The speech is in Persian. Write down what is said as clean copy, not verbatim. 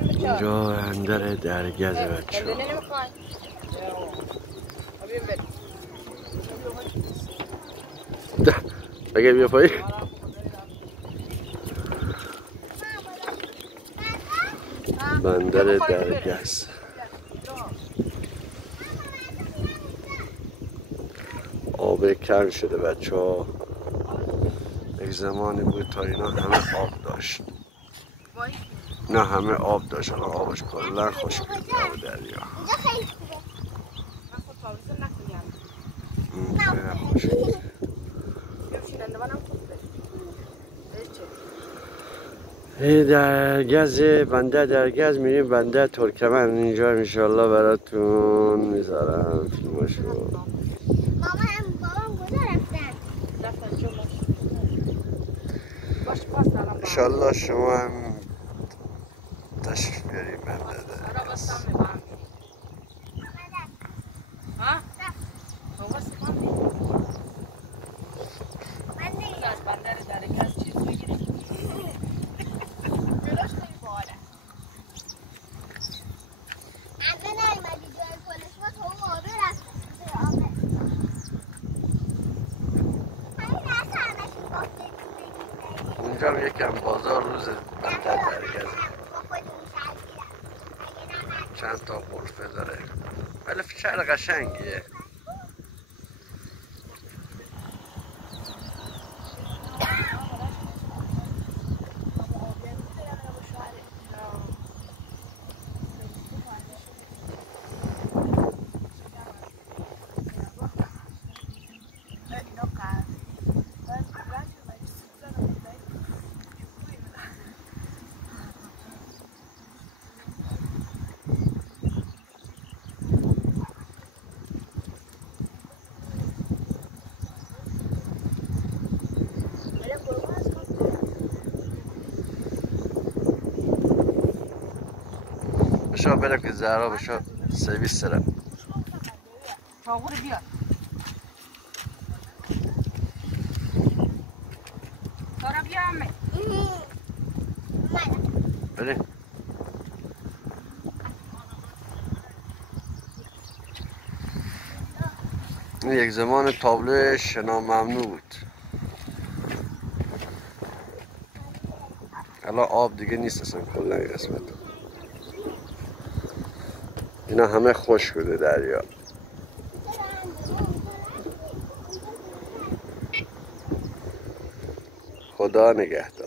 اینجا بندر درگز بچه ها. بگه بیا پایی. بندر درگز آب کم شده بچه ها. یک زمانی بود تا اینا همه آب داشت. نه همه آب داشت، الان آبش کلا خشک شده. آب دریا درگز، بنده درگز میریم بنده ترکمن. اینجا انشالله براتون میذارم فیلماشو. بابام کجا رفتن؟ انشالله شما هم تشریف بیاریم بنده درگز. اینجا هم یکم بازار روز بنده درگز، چند تا غرفه داره ولی شهر قشنگیه. بشا برم که زهرا بشا سرویس دارم. چاقو رو بیار. دارم بیام. بریم. این یک زمان تابلو شنا ممنوع بود. الان آب دیگه نیست اصلا کلا این قسمت. اینا همه خشک بوده دریا. خدا نگهدار.